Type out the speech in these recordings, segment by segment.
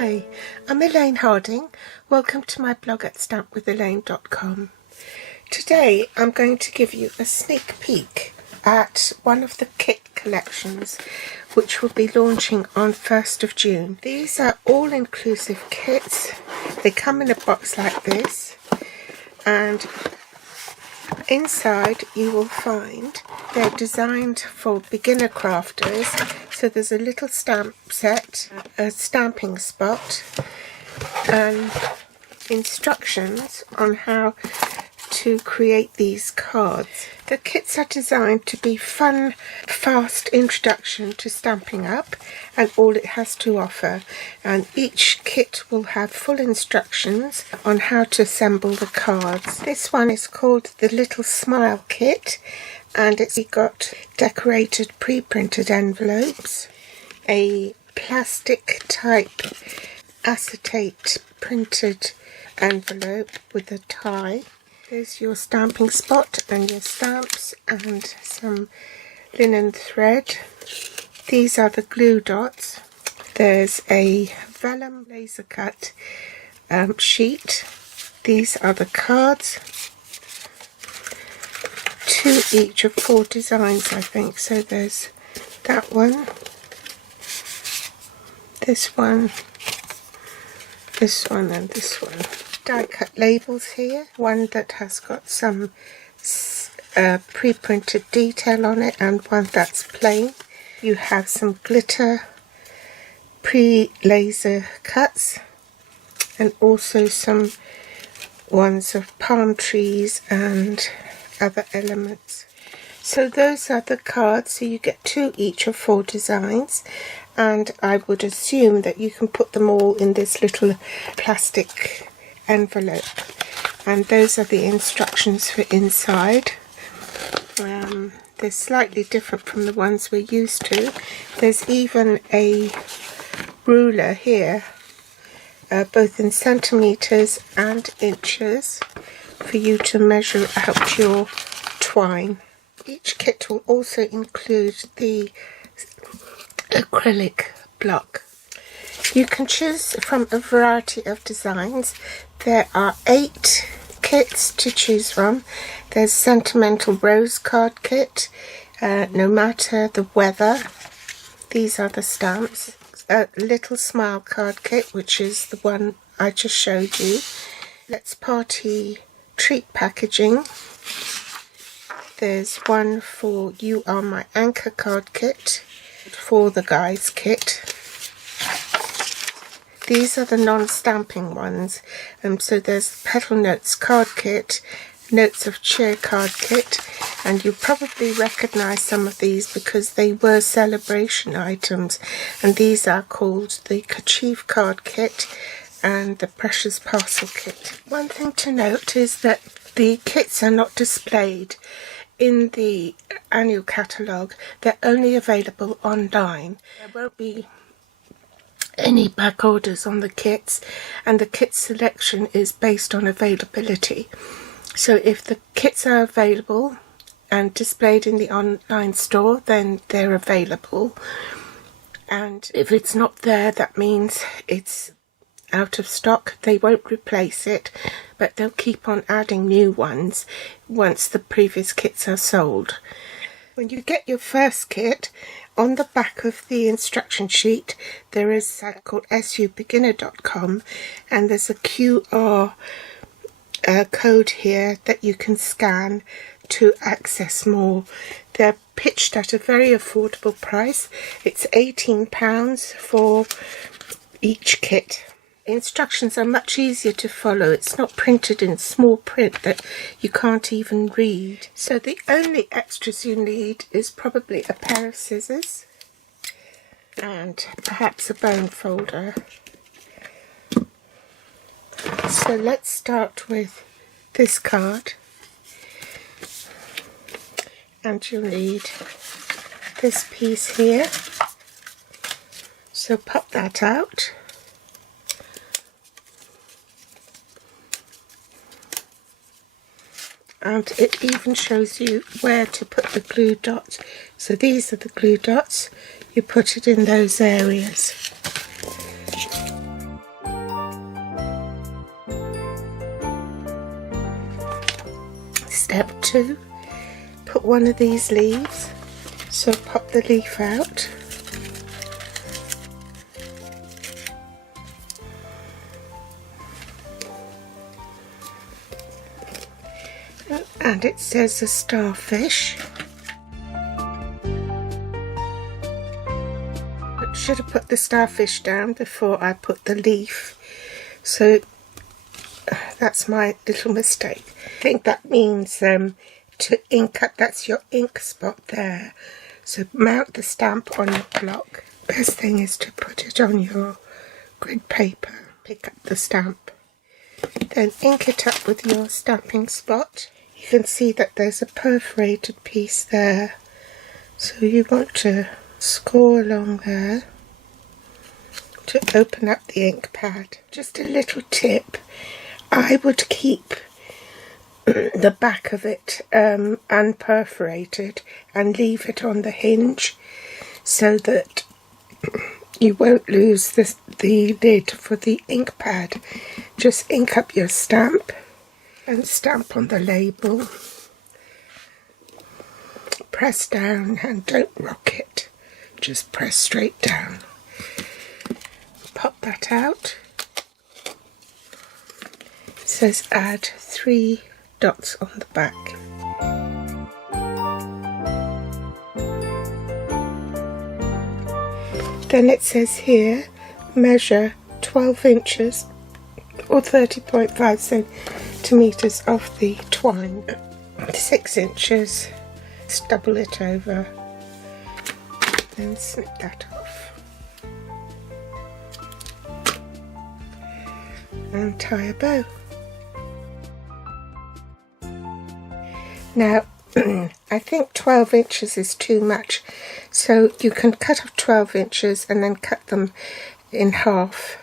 Hi, I'm Elaine Harding. Welcome to my blog at stampwithelaine.com. Today I'm going to give you a sneak peek at one of the kit collections which will be launching on 1st of June. These are all-inclusive kits. They come in a box like this, and inside you will find they're designed for beginner crafters. So there's a little stamp set, a stamping spot, and instructions on how to create these cards. The kits are designed to be fun, fast introduction to Stampin' Up! And all it has to offer, and each kit will have full instructions on how to assemble the cards. This one is called the Little Smile Kit, and it's got decorated pre-printed envelopes, a plastic type acetate printed envelope with a tie. There's your stamping spot and your stamps and some linen thread. These are the glue dots. There's a vellum laser cut sheet. These are the cards. 2 each of 4 designs, I think. So there's that one, this one, and this one. Die cut labels here. One that has got some pre-printed detail on it and one that's plain. You have some glitter pre-laser cuts and also some ones of palm trees and other elements. So those are the cards. So you get 2 each of 4 designs, and I would assume that you can put them all in this little plastic envelope, and those are the instructions for inside. They're slightly different from the ones we're used to. There's even a ruler here, both in centimeters and inches, for you to measure out your twine. Each kit will also include the acrylic block. You can choose from a variety of designs. There are 8 kits to choose from. There's Sentimental Rose card kit, No Matter the Weather. These are the stamps. A Little Smile card kit, which is the one I just showed you. Let's Party treat packaging. There's one for You Are My Anchor card kit, For the Guys kit. These are the non-stamping ones. So there's Petal Notes card kit, Notes of Cheer card kit, and you probably recognise some of these because they were celebration items, and these are called the Kerchief card kit and the Precious Parcel kit. One thing to note is that the kits are not displayed in the annual catalogue. They're only available online. There won't be any back orders on the kits, and the kit selection is based on availability. So if the kits are available and displayed in the online store, then they're available, and if it's not there, that means it's out of stock. They won't replace it, but they'll keep on adding new ones once the previous kits are sold. When you get your first kit, on the back of the instruction sheet there is a site called subeginner.com, and there's a QR code here that you can scan to access more. They're pitched at a very affordable price. It's £18 for each kit. Instructions are much easier to follow. It's not printed in small print that you can't even read. So the only extras you need is probably a pair of scissors and perhaps a bone folder. So let's start with this card, and you'll need this piece here. So pop that out. And it even shows you where to put the glue dot. So these are the glue dots. You put it in those areas. Step 2, put one of these leaves, so pop the leaf out. And it says a starfish. I should have put the starfish down before I put the leaf, so that's my little mistake. I think that means to ink up, that's your ink spot there. So mount the stamp on your block. Best thing is to put it on your grid paper. Pick up the stamp. Then ink it up with your stamping spot. You can see that there's a perforated piece there. So you want to score along there to open up the ink pad. Just a little tip. I would keep the back of it unperforated and leave it on the hinge so that you won't lose the lid for the ink pad. Just ink up your stamp and stamp on the label. Press down and don't rock it. Just press straight down. Pop that out. It says add 3 dots on the back. Then it says here, measure 12 inches or 30.5 centimetres of the twine. 6 inches, double it over and snip that off. And tie a bow. Now, I think 12 inches is too much, so you can cut off 12 inches and then cut them in half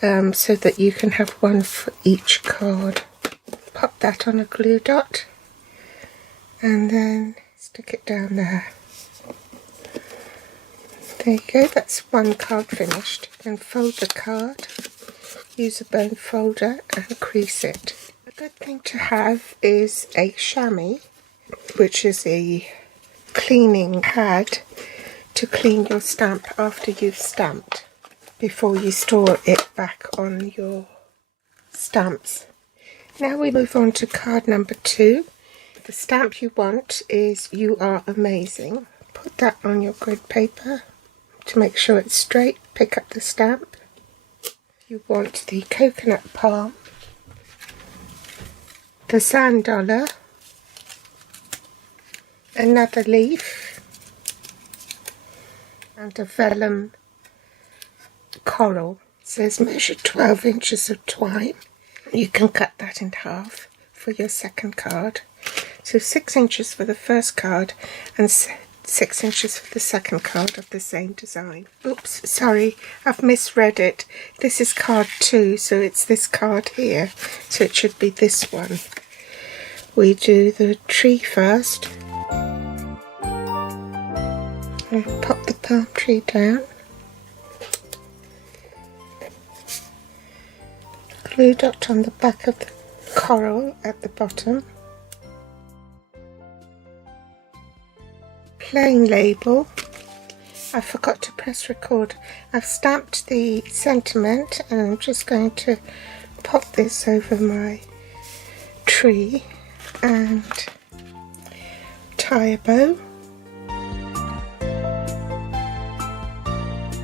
so that you can have one for each card. Pop that on a glue dot and then stick it down there. There you go, that's one card finished. Then fold the card, use a bone folder and crease it. A good thing to have is a chamois, which is a cleaning pad to clean your stamp after you've stamped, before you store it back on your stamps. Now we move on to card number 2. The stamp you want is You Are Amazing. Put that on your grid paper to make sure it's straight. Pick up the stamp. You want the coconut palm, the sand dollar, another leaf, and a vellum coral. It says measure 12 inches of twine. You can cut that in half for your second card. So 6 inches for the first card and 6 inches for the second card of the same design. Oops, sorry, I've misread it. This is card 2, so it's this card here. So it should be this one. We do the tree first. And pop the palm tree down. Glue dot on the back of the coral at the bottom. Plain label. I forgot to press record. I've stamped the sentiment and I'm just going to pop this over my tree and tie a bow.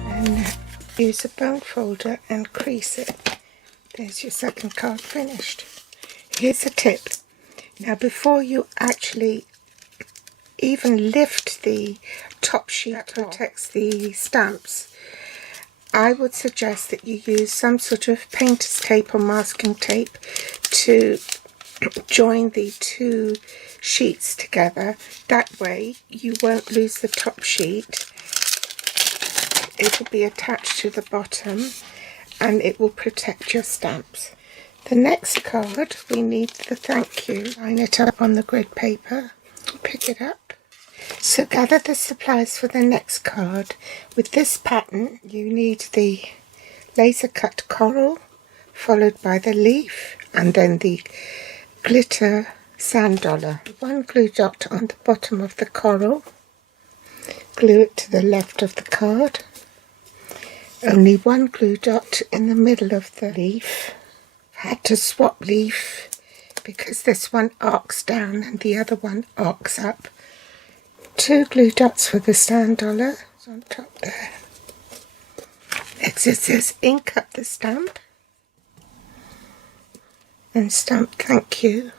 And use a bone folder and crease it. There's your second card finished. Here's a tip. Now before you actually even lift the top sheet that protects the stamps, I would suggest that you use some sort of painter's tape or masking tape to join the two sheets together. That way you won't lose the top sheet. It will be attached to the bottom and it will protect your stamps. The next card, we need the thank you. Line it up on the grid paper, pick it up. So gather the supplies for the next card. With this pattern, you need the laser cut coral, followed by the leaf, and then the glitter sand dollar. One glue dot on the bottom of the coral. Glue it to the left of the card. Only one glue dot in the middle of the leaf. I had to swap leaf because this one arcs down and the other one arcs up. 2 glue dots for the sand dollar on top there. Next it says ink up the stamp and stamp thank you.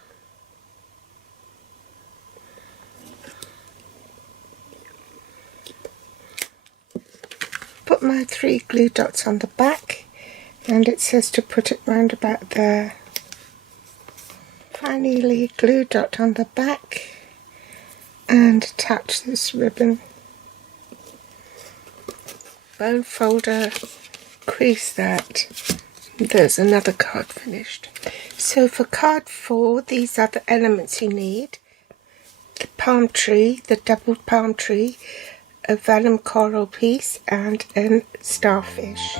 Put my 3 glue dots on the back and it says to put it round about there. Finally glue dot on the back and attach this ribbon. Bone folder, crease that. There's another card finished. So for card 4, these are the elements you need. The palm tree, the doubled palm tree, a vellum coral piece and a starfish.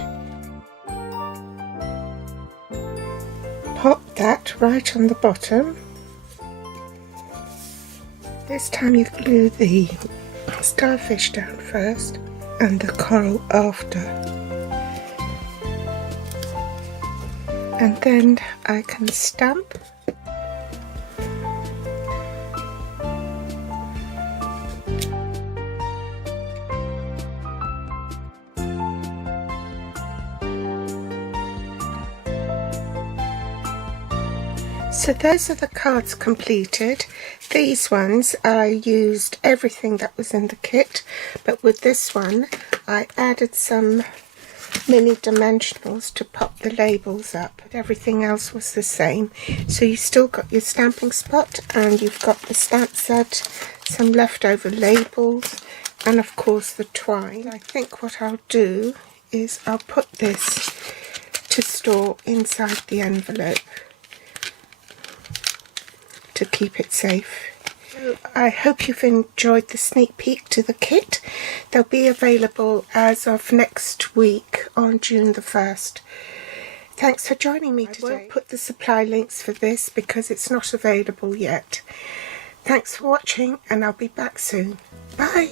Pop that right on the bottom. This time you glue the starfish down first and the coral after. And then I can stamp. So those are the cards completed. These ones I used everything that was in the kit, but with this one I added some mini dimensionals to pop the labels up. Everything else was the same. So you still got your stamping spot and you've got the stamp set, some leftover labels and of course the twine. I think what I'll do is I'll put this to store inside the envelope to keep it safe. I hope you've enjoyed the sneak peek to the kit. They'll be available as of next week on June the 1st. Thanks for joining me today. I won't put the supply links for this because it's not available yet. Thanks for watching and I'll be back soon. Bye!